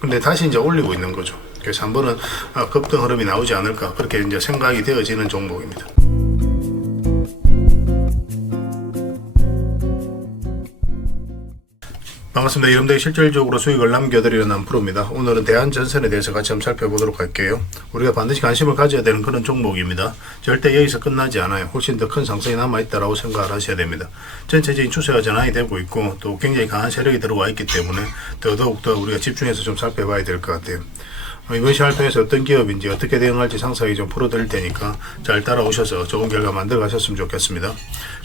근데 다시 이제 올리고 있는 거죠. 그래서 한 번은 아, 급등 흐름이 나오지 않을까 그렇게 이제 생각이 되어지는 종목입니다. 반갑습니다. 여러분들 실질적으로 수익을 남겨드리는 안프로입니다. 오늘은 대한전선에 대해서 같이 한번 살펴보도록 할게요. 우리가 반드시 관심을 가져야 되는 그런 종목입니다. 절대 여기서 끝나지 않아요. 훨씬 더 큰 상승이 남아있다라고 생각을 하셔야 됩니다. 전체적인 추세가 전환이 되고 있고 또 굉장히 강한 세력이 들어와 있기 때문에 더더욱더 우리가 집중해서 좀 살펴봐야 될 것 같아요. 어, 시간을 통해서 어떤 기업인지 어떻게 대응할지 상세하게 좀 풀어드릴 테니까 잘 따라오셔서 좋은 결과 만들어 가셨으면 좋겠습니다.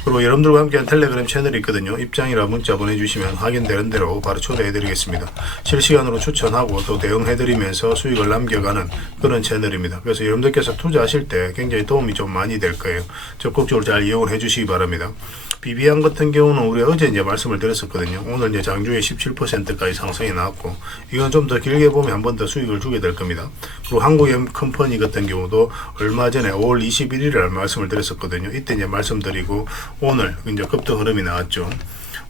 그리고 여러분들과 함께한 텔레그램 채널이 있거든요. 입장이라 문자 보내주시면 확인되는 대로 바로 초대해드리겠습니다. 실시간으로 추천하고 또 대응해드리면서 수익을 남겨가는 그런 채널입니다. 그래서 여러분들께서 투자하실 때 굉장히 도움이 좀 많이 될 거예요. 적극적으로 잘 이용을 해주시기 바랍니다. 비비안 같은 경우는 우리가 어제 이제 말씀을 드렸었거든요. 오늘 이제 장중에 17%까지 상승이 나왔고, 이건 좀 더 길게 보면 한 번 더 수익을 주게 될 겁니다. 그리고 한국엠 컴퍼니 같은 경우도 얼마 전에 5월 21일에 말씀을 드렸었거든요. 이때 이제 말씀드리고, 오늘 이제 급등 흐름이 나왔죠.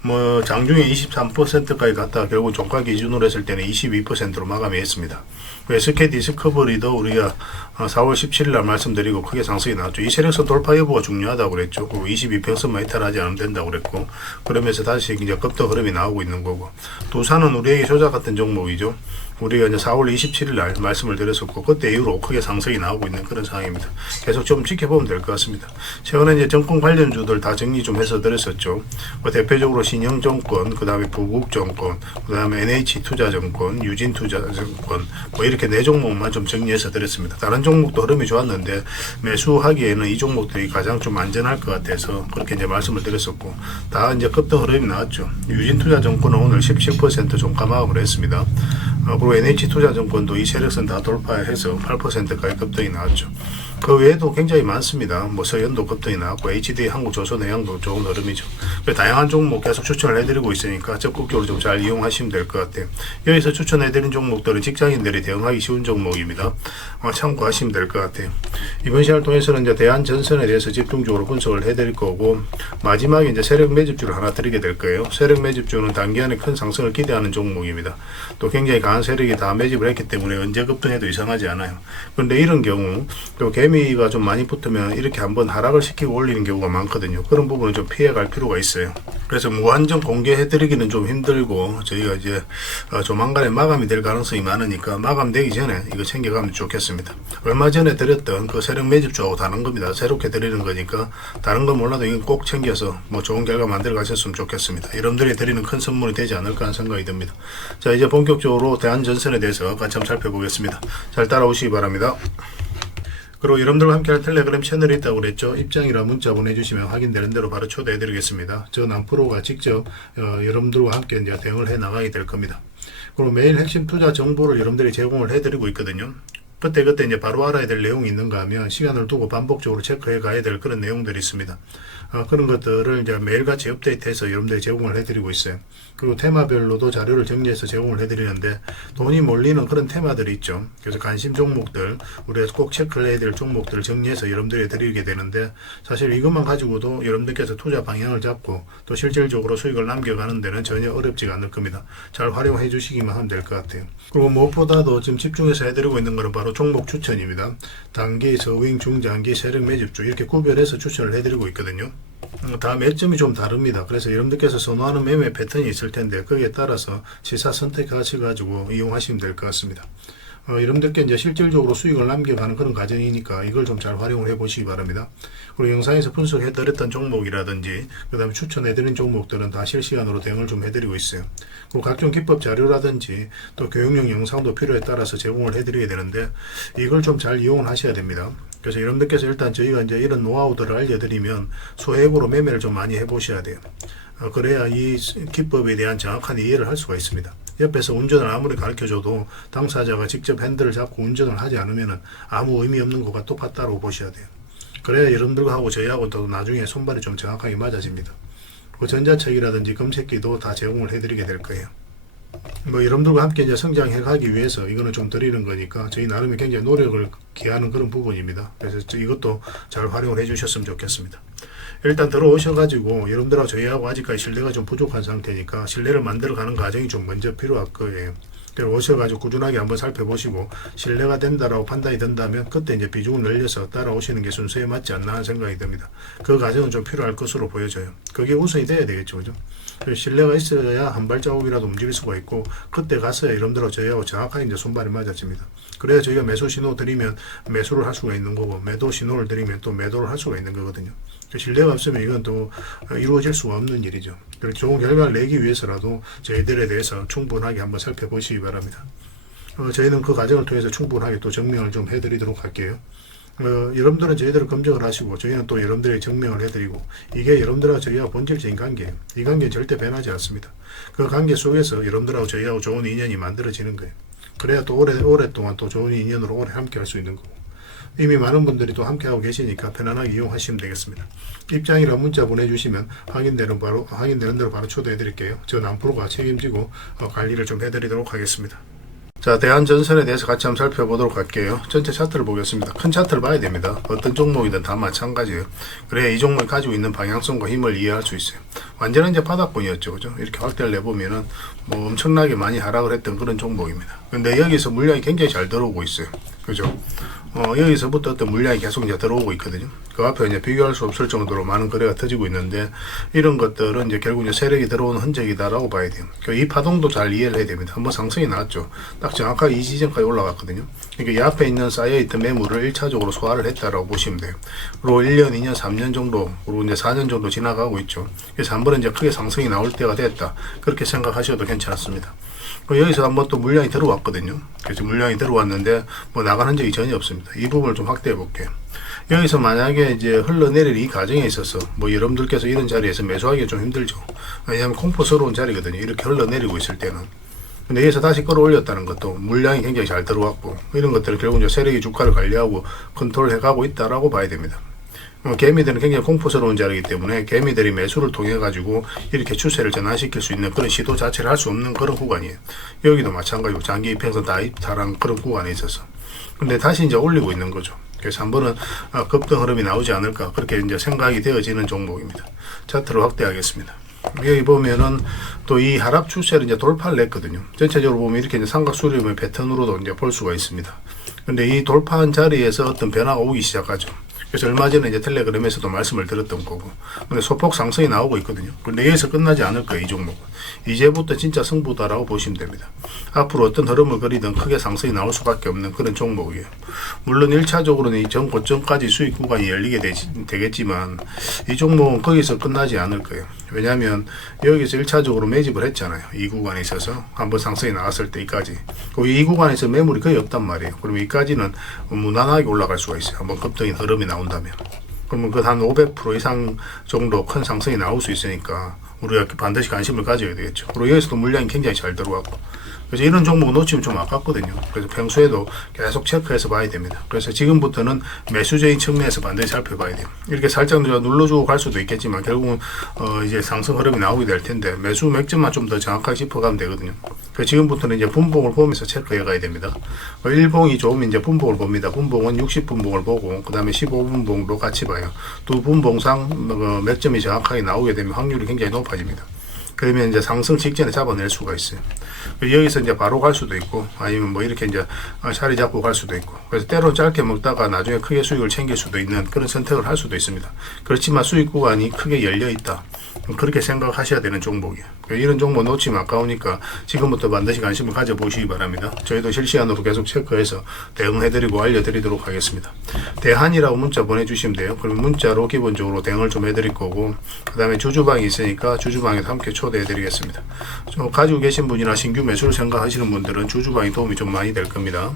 뭐 장중에 23%까지 갔다가 결국 종가 기준으로 했을 때는 22%로 마감이 했습니다. SK 디스커버리도 우리가 어, 4월 17일 날 말씀드리고 크게 상승이 나왔죠. 이 세력선 돌파 여부가 중요하다고 그랬죠. 그리고 22평선만 이탈하지 않으면 된다고 그랬고 그러면서 다시 이제 급등 흐름이 나오고 있는 거고 두산은 우리에게 효자 같은 종목이죠. 우리가 이제 4월 27일 날 말씀을 드렸었고 그때 이후로 크게 상승이 나오고 있는 그런 상황입니다. 계속 좀 지켜보면 될 것 같습니다. 최근에 이제 정권 관련주들 다 정리 좀 해서 드렸었죠. 뭐 대표적으로 신영정권, 그 다음에 부국정권, 그 다음에 NH투자정권, 유진투자정권 뭐 이렇게 네 종목만 좀 정리해서 드렸습니다. 다른 종목도 흐름이 좋았는데 매수하기에는 이 종목들이 가장 좀 안전할 것 같아서 그렇게 이제 말씀을 드렸었고 다 이제 급등 흐름이 나왔죠. 유진투자정권은 오늘 17% 종가마감을 했습니다. 어, 그리고 NH투자정권도 이 세력선 다 돌파해서 8%까지 급등이 나왔죠. 그 외에도 굉장히 많습니다. 뭐 서현도 급등이 나왔고 HD 한국조선 해양도 좋은 흐름이죠. 그 다양한 종목 계속 추천을 해드리고 있으니까 적극적으로 좀 잘 이용하시면 될 것 같아요. 여기서 추천해드린 종목들은 직장인들이 대응하기 쉬운 종목입니다. 어, 참고하시면 될 것 같아요. 이번 시간을 통해서는 이제 대한전선에 대해서 집중적으로 분석을 해드릴 거고 마지막에 이제 세력 매집주를 하나 드리게 될 거예요. 세력 매집주는 단기간에 큰 상승을 기대하는 종목입니다. 또 굉장히 강한 세력이 다 매집을 했기 때문에 언제 급등해도 이상하지 않아요. 그런데 이런 경우 또 개미 가 좀 많이 붙으면 이렇게 한번 하락을 시키고 올리는 경우가 많거든요. 그런 부분은 좀 피해갈 필요가 있어요. 그래서 무한정 공개해드리기는 좀 힘들고 저희가 이제 어, 조만간에 마감이 될 가능성이 많으니까 마감되기 전에 이거 챙겨가면 좋겠습니다. 얼마 전에 드렸던 그 세력 매집주하고 다른 겁니다. 새롭게 드리는 거니까 다른 건 몰라도 이건 꼭 챙겨서 뭐 좋은 결과 만들어 가셨으면 좋겠습니다. 여러분들이 드리는 큰 선물이 되지 않을까 하는 생각이 듭니다. 자 이제 본격적으로 대한전선에 대해서 같이 한번 살펴보겠습니다. 잘 따라오시기 바랍니다. 그리고 여러분들과 함께할 텔레그램 채널이 있다고 그랬죠. 입장이라 문자 보내주시면 확인되는 대로 바로 초대해드리겠습니다. 저 남프로가 직접 어, 여러분들과 함께 이제 대응을 해 나가게 될 겁니다. 그리고 매일 핵심 투자 정보를 여러분들이 제공을 해드리고 있거든요. 그때 그때 이제 바로 알아야 될 내용이 있는가 하면 시간을 두고 반복적으로 체크해 가야 될 그런 내용들이 있습니다. 어, 그런 것들을 이제 매일같이 업데이트해서 여러분들이 제공을 해드리고 있어요. 그리고 테마별로도 자료를 정리해서 제공을 해드리는데 돈이 몰리는 그런 테마들이 있죠. 그래서 관심 종목들 우리가 꼭 체크를 해야 될 종목들을 정리해서 여러분들이 드리게 되는데 사실 이것만 가지고도 여러분들께서 투자 방향을 잡고 또 실질적으로 수익을 남겨가는 데는 전혀 어렵지가 않을 겁니다. 잘 활용해 주시기만 하면 될 것 같아요. 그리고 무엇보다도 지금 집중해서 해드리고 있는 것은 바로 종목 추천입니다. 단기, 저윙, 중장기, 세력 매집주 이렇게 구별해서 추천을 해드리고 있거든요. 어, 다 매점이 좀 다릅니다. 그래서 여러분들께서 선호하는 매매 패턴이 있을 텐데 거기에 따라서 시사 선택하셔 가지고 이용하시면 될 것 같습니다. 어, 여러분들께 이제 실질적으로 수익을 남겨가는 그런 과정이니까 이걸 좀 잘 활용을 해보시기 바랍니다. 그리고 영상에서 분석해드렸던 종목이라든지 그 다음에 추천해드린 종목들은 다 실시간으로 대응을 좀 해드리고 있어요. 그리고 각종 기법 자료라든지 또 교육용 영상도 필요에 따라서 제공을 해드리게 되는데 이걸 좀 잘 이용을 하셔야 됩니다. 그래서 여러분들께서 일단 저희가 이제 이런 노하우들을 알려드리면 소액으로 매매를 좀 많이 해보셔야 돼요. 어, 그래야 이 기법에 대한 정확한 이해를 할 수가 있습니다. 옆에서 운전을 아무리 가르쳐줘도 당사자가 직접 핸들을 잡고 운전을 하지 않으면 아무 의미 없는 것과 똑같다고 보셔야 돼요. 그래야 여러분들과 하고 저희하고 또 나중에 손발이 좀 정확하게 맞아집니다. 그 전자책이라든지 검색기도 다 제공을 해드리게 될 거예요. 뭐 여러분들과 함께 이제 성장해 가기 위해서 이거는 좀 드리는 거니까 저희 나름의 굉장히 노력을 기하는 그런 부분입니다. 그래서 저 이것도 잘 활용을 해 주셨으면 좋겠습니다. 일단 들어오셔가지고 여러분들하고 저희하고 아직까지 신뢰가 좀 부족한 상태니까 신뢰를 만들어가는 과정이 좀 먼저 필요할 거예요. 오셔가지고 꾸준하게 한번 살펴보시고 신뢰가 된다라고 판단이 된다면 그때 이제 비중을 늘려서 따라오시는 게 순서에 맞지 않나 생각이 듭니다. 그 과정은 좀 필요할 것으로 보여져요. 그게 우선이 돼야 되겠죠, 그죠? 신뢰가 있어야 한 발자국이라도 움직일 수가 있고 그때 가서야 이름들어 저희하고 정확하게 이제 손발이 맞아집니다. 그래야 저희가 매수 신호 드리면 매수를 할 수가 있는 거고 매도 신호를 드리면 또 매도를 할 수가 있는 거거든요. 그 신뢰가 없으면 이건 또 이루어질 수가 없는 일이죠. 그래서 좋은 결과를 내기 위해서라도 저희들에 대해서 충분하게 한번 살펴보시기 바랍니다. 어, 저희는 그 과정을 통해서 충분하게 또 증명을 좀 해드리도록 할게요. 어, 여러분들은 저희들을 검증을 하시고 저희는 또 여러분들의 증명을 해드리고 이게 여러분들하고 저희와 본질적인 관계예요. 이 관계는 절대 변하지 않습니다. 그 관계 속에서 여러분들하고 저희하고 좋은 인연이 만들어지는 거예요. 그래야 또 오래, 오랫동안 또 좋은 인연으로 오래 함께 할 수 있는 거고. 이미 많은 분들이 또 함께하고 계시니까 편안하게 이용하시면 되겠습니다. 입장이라 문자 보내주시면 확인되는 바로 확인되는 대로 바로 초대해 드릴게요. 저 남프로가 책임지고 어, 관리를 좀 해드리도록 하겠습니다. 자, 대한전선에 대해서 같이 한번 살펴보도록 할게요. 전체 차트를 보겠습니다. 큰 차트를 봐야 됩니다. 어떤 종목이든 다 마찬가지예요. 그래야 이 종목이 가지고 있는 방향성과 힘을 이해할 수 있어요. 완전한 이제 바닥권이었죠. 그죠? 이렇게 확대를 내보면은 뭐 엄청나게 많이 하락을 했던 그런 종목입니다. 근데 여기서 물량이 굉장히 잘 들어오고 있어요. 그죠? 어, 여기서부터 어떤 물량이 계속 이제 들어오고 있거든요. 그 앞에 이제 비교할 수 없을 정도로 많은 거래가 터지고 있는데 이런 것들은 이제 결국 이제 세력이 들어오는 흔적이다라고 봐야 돼요. 그이 파동도 잘 이해를 해야 됩니다. 한번 상승이 나왔죠. 딱 정확하게 이 지점까지 올라갔거든요. 그러니까 이 앞에 있는 쌓여있던 매물을 1차적으로 소화를 했다라고 보시면 돼요. 그리고 1년, 2년, 3년 정도, 그리고 이제 4년 정도 지나가고 있죠. 그래서 한 번은 이제 크게 상승이 나올 때가 됐다. 그렇게 생각하셔도 괜찮습니다. 그리고 여기서 한번 또 물량이 들어왔거든요. 그래서 물량이 들어왔는데 뭐 나가는 적이 전혀 없습니다. 이 부분을 좀 확대해 볼게요. 여기서 만약에 이제 흘러내릴 이 과정에 있어서 뭐 여러분들께서 이런 자리에서 매수하기 좀 힘들죠. 왜냐하면 공포스러운 자리거든요. 이렇게 흘러내리고 있을 때는. 근데 여기서 다시 끌어올렸다는 것도 물량이 굉장히 잘 들어왔고 이런 것들을 결국 이제 세력이 주가를 관리하고 컨트롤 해가고 있다라고 봐야 됩니다. 어, 개미들은 굉장히 공포스러운 자리이기 때문에 개미들이 매수를 통해 가지고 이렇게 추세를 전환시킬 수 있는 그런 시도 자체를 할 수 없는 그런 구간이에요. 여기도 마찬가지고 장기 이평선 다입탈한 그런 구간에 있어서. 근데 다시 이제 올리고 있는 거죠. 그래서 한 번은 아, 급등 흐름이 나오지 않을까 그렇게 이제 생각이 되어지는 종목입니다. 차트를 확대하겠습니다. 여기 보면은 또 이 하락 추세를 이제 돌파를 냈거든요. 전체적으로 보면 이렇게 이제 삼각 수렴의 패턴으로도 이제 볼 수가 있습니다. 근데 이 돌파한 자리에서 어떤 변화가 오기 시작하죠. 그래서 얼마 전에 이제 텔레그램에서도 말씀을 드렸던 거고. 근데 소폭 상승이 나오고 있거든요. 근데 여기서 끝나지 않을 거예요, 이 종목은. 이제부터 진짜 승부다라고 보시면 됩니다. 앞으로 어떤 흐름을 그리든 크게 상승이 나올 수밖에 없는 그런 종목이에요. 물론 1차적으로는 이 전 고점까지 수익 구간이 열리게 되겠지만 이 종목은 거기서 끝나지 않을 거예요. 왜냐하면 여기서 1차적으로 매집을 했잖아요. 이 구간에 있어서 한번 상승이 나왔을 때까지. 이 구간에서 매물이 거의 없단 말이에요. 그럼 이까지는 무난하게 올라갈 수가 있어요. 한번 급등인 흐름이 나 온다면. 그러면 그한 500% 이상 정도 큰 상승이 나올 수 있으니까 우리가 반드시 관심을 가져야 되겠죠. 그리고 여기서도 물량이 굉장히 잘 들어왔고. 그래서 이런 종목 놓치면 좀 아깝거든요. 그래서 평소에도 계속 체크해서 봐야 됩니다. 그래서 지금부터는 매수적인 측면에서 반드시 살펴봐야 돼요. 이렇게 살짝 눌러주고 갈 수도 있겠지만 결국은 어 이제 상승 흐름이 나오게 될 텐데 매수 맥점만 좀 더 정확하게 짚어가면 되거든요. 그래서 지금부터는 이제 분봉을 보면서 체크해 가야 됩니다. 어, 일봉이 좋으면 이제 분봉을 봅니다. 분봉은 60분봉을 보고 그 다음에 15분봉도 같이 봐요. 두 분봉상 어, 맥점이 정확하게 나오게 되면 확률이 굉장히 높아집니다. 그러면 이제 상승 직전에 잡아낼 수가 있어요. 여기서 이제 바로 갈 수도 있고 아니면 뭐 이렇게 이제 어, 자리 잡고 갈 수도 있고 그래서 때로 짧게 먹다가 나중에 크게 수익을 챙길 수도 있는 그런 선택을 할 수도 있습니다. 그렇지만 수익 구간이 크게 열려 있다. 그렇게 생각하셔야 되는 종목이에요. 이런 종목 놓치면 아까우니까 지금부터 반드시 관심을 가져보시기 바랍니다. 저희도 실시간으로 계속 체크해서 대응해드리고 알려드리도록 하겠습니다. 대한이라고 문자 보내주시면 돼요. 그럼 문자로 기본적으로 대응을 좀 해드릴 거고 그 다음에 주주방이 있으니까 주주방에서 함께 초대 해드리겠습니다. 좀 가지고 계신 분이나 신규 매수를 생각하시는 분들은 주주방이 도움이 좀 많이 될 겁니다.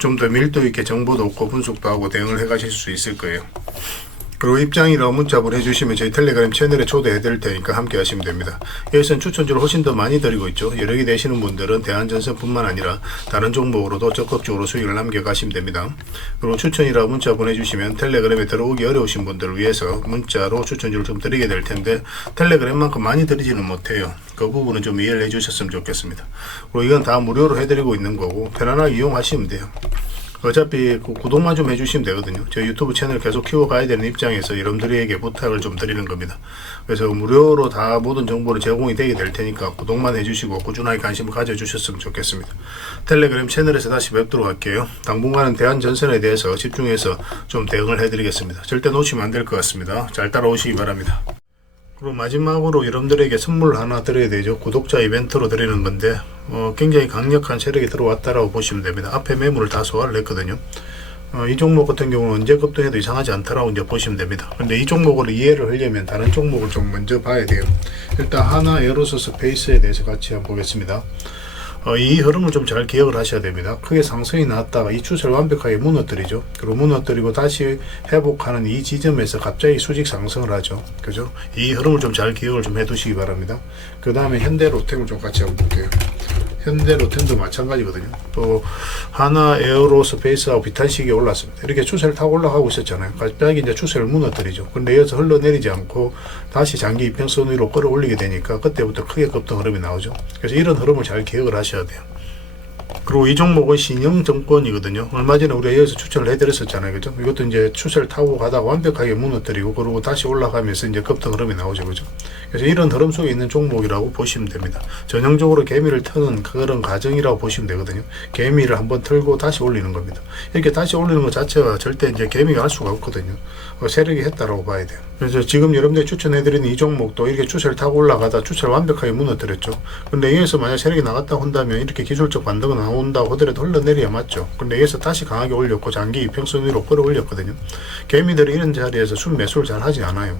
좀 더 밀도 있게 정보도 얻고 분석도 하고 대응을 해 가실 수 있을 거예요. 그리고 입장이라고 문자 보내주시면 저희 텔레그램 채널에 초대해 드릴 테니까 함께 하시면 됩니다. 여기서는 추천주를 훨씬 더 많이 드리고 있죠. 개 되시는 분들은 대한전선뿐만 아니라 다른 종목으로도 적극적으로 수익을 남겨가시면 됩니다. 그리고 추천이라고 문자 보내주시면 텔레그램에 들어오기 어려우신 분들을 위해서 문자로 추천주를 좀 드리게 될 텐데 텔레그램만큼 많이 드리지는 못해요. 그 부분은 좀 이해를 해주셨으면 좋겠습니다. 그리고 이건 다 무료로 해드리고 있는 거고 편안하게 이용하시면 돼요. 어차피 그 구독만 좀 해주시면 되거든요. 저희 유튜브 채널 계속 키워가야 되는 입장에서 여러분들에게 부탁을 좀 드리는 겁니다. 그래서 무료로 다 모든 정보를 제공이 되게 될 테니까 구독만 해주시고 꾸준하게 관심을 가져주셨으면 좋겠습니다. 텔레그램 채널에서 다시 뵙도록 할게요. 당분간은 대한 전선에 대해서 집중해서 좀 대응을 해드리겠습니다. 절대 놓치면 안 될 것 같습니다. 잘 따라오시기 바랍니다. 그리고 마지막으로 여러분들에게 선물 하나 드려야 되죠. 구독자 이벤트로 드리는 건데 어, 굉장히 강력한 세력이 들어왔다라고 보시면 됩니다. 앞에 매물을 다 소화를 했거든요. 어, 이 종목 같은 경우는 언제 급등해도 이상하지 않다라고 이제 보시면 됩니다. 근데 이 종목을 이해를 하려면 다른 종목을 좀 먼저 봐야 돼요. 일단 하나 에어로스 스페이스에 대해서 같이 한번 보겠습니다. 어, 이 흐름을 좀 잘 기억을 하셔야 됩니다. 크게 상승이 나왔다가 이 추세를 완벽하게 무너뜨리죠. 그리고 무너뜨리고 다시 회복하는 이 지점에서 갑자기 수직 상승을 하죠. 그죠? 이 흐름을 좀 잘 기억을 좀 해두시기 바랍니다. 그 다음에 현대 로템을 좀 같이 한번 볼게요. 현대 로템도 마찬가지거든요. 또 하나 에어로스페이스하고 비탄식이 올랐습니다. 이렇게 추세를 타고 올라가고 있었잖아요. 갑자기 이제 추세를 무너뜨리죠. 근데 여기서 흘러내리지 않고 다시 장기 이평선 위로 끌어올리게 되니까 그때부터 크게 급등 흐름이 나오죠. 그래서 이런 흐름을 잘 기억을 하셔야 돼요. 그리고 이 종목은 신영증권이거든요. 얼마 전에 우리가 여기서 추천을 해드렸었잖아요. 그죠? 이것도 이제 추세를 타고 가다가 완벽하게 무너뜨리고 그리고 다시 올라가면서 이제 급등 흐름이 나오죠. 그죠? 그래서 이런 흐름 속에 있는 종목이라고 보시면 됩니다. 전형적으로 개미를 트는 그런 과정이라고 보시면 되거든요. 개미를 한번 틀고 다시 올리는 겁니다. 이렇게 다시 올리는 것 자체가 절대 이제 개미가 할 수가 없거든요. 어, 세력이 했다라고 봐야 돼요. 그래서 지금 여러분들이 추천해드리는 이 종목도 이렇게 추세를 타고 올라가다 추세를 완벽하게 무너뜨렸죠. 근데 여기서 만약 세력이 나갔다 한다면 이렇게 기술적 반등은 나온다고 하더라도 흘러내려야 맞죠. 근데 여기서 다시 강하게 올렸고 장기 이평선 위로 끌어올렸거든요. 개미들이 이런 자리에서 순매수를 잘 하지 않아요.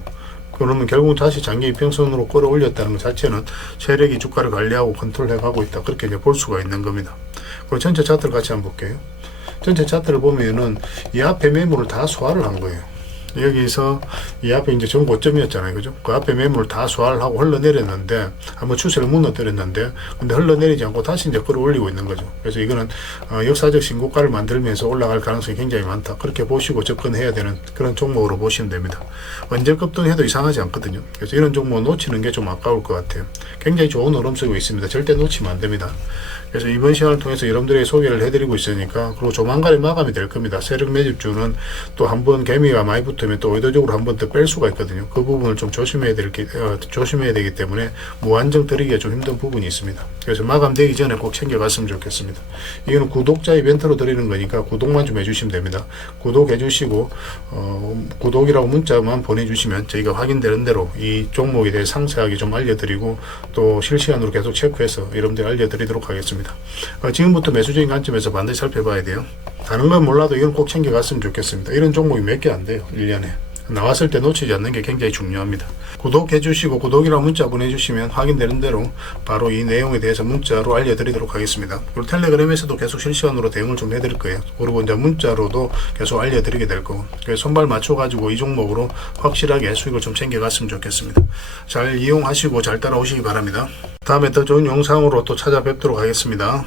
그러면 결국 다시 장기 이평선으로 끌어올렸다는 것 자체는 세력이 주가를 관리하고 컨트롤해 가고 있다. 그렇게 이제 볼 수가 있는 겁니다. 그리고 전체 차트를 같이 한번 볼게요. 전체 차트를 보면은 이 앞에 매물을 다 소화를 한 거예요. 여기서 이 앞에 이제 전 고점이었잖아요. 그죠? 그 앞에 매물 다 소화를 하고 흘러내렸는데, 한번 추세를 무너뜨렸는데, 근데 흘러내리지 않고 다시 이제 끌어올리고 있는 거죠. 그래서 이거는 어, 역사적 신고가를 만들면서 올라갈 가능성이 굉장히 많다. 그렇게 보시고 접근해야 되는 그런 종목으로 보시면 됩니다. 언제 급등해도 이상하지 않거든요. 그래서 이런 종목 놓치는 게 좀 아까울 것 같아요. 굉장히 좋은 흐름 속에 있습니다. 절대 놓치면 안 됩니다. 그래서 이번 시간을 통해서 여러분들에게 소개를 해드리고 있으니까 그리고 조만간에 마감이 될 겁니다. 세력 매집주는 또 한 번 개미가 많이 붙으면 또 의도적으로 한 번 더 뺄 수가 있거든요. 그 부분을 좀 조심해야 될 게, 어, 조심해야 되기 때문에 무한정 드리기가 좀 힘든 부분이 있습니다. 그래서 마감되기 전에 꼭 챙겨갔으면 좋겠습니다. 이거는 구독자 이벤트로 드리는 거니까 구독만 좀 해주시면 됩니다. 구독해 주시고 어, 구독이라고 문자만 보내주시면 저희가 확인되는 대로 이 종목에 대해 상세하게 좀 알려드리고 또 실시간으로 계속 체크해서 여러분들 알려드리도록 하겠습니다. 어, 지금부터 매수적인 관점에서 반드시 살펴봐야 돼요. 다른 건 몰라도 이건 꼭 챙겨갔으면 좋겠습니다. 이런 종목이 몇 개 안 돼요. 1년에. 나왔을 때 놓치지 않는 게 굉장히 중요합니다. 구독해 주시고 구독이라고 문자 보내주시면 확인되는 대로 바로 이 내용에 대해서 문자로 알려드리도록 하겠습니다. 그리고 텔레그램에서도 계속 실시간으로 대응을 좀 해드릴 거예요. 그리고 이제 문자로도 계속 알려드리게 될 거고 손발 맞춰가지고 이 종목으로 확실하게 수익을 좀 챙겨갔으면 좋겠습니다. 잘 이용하시고 잘 따라오시기 바랍니다. 다음에 더 좋은 영상으로 또 찾아뵙도록 하겠습니다.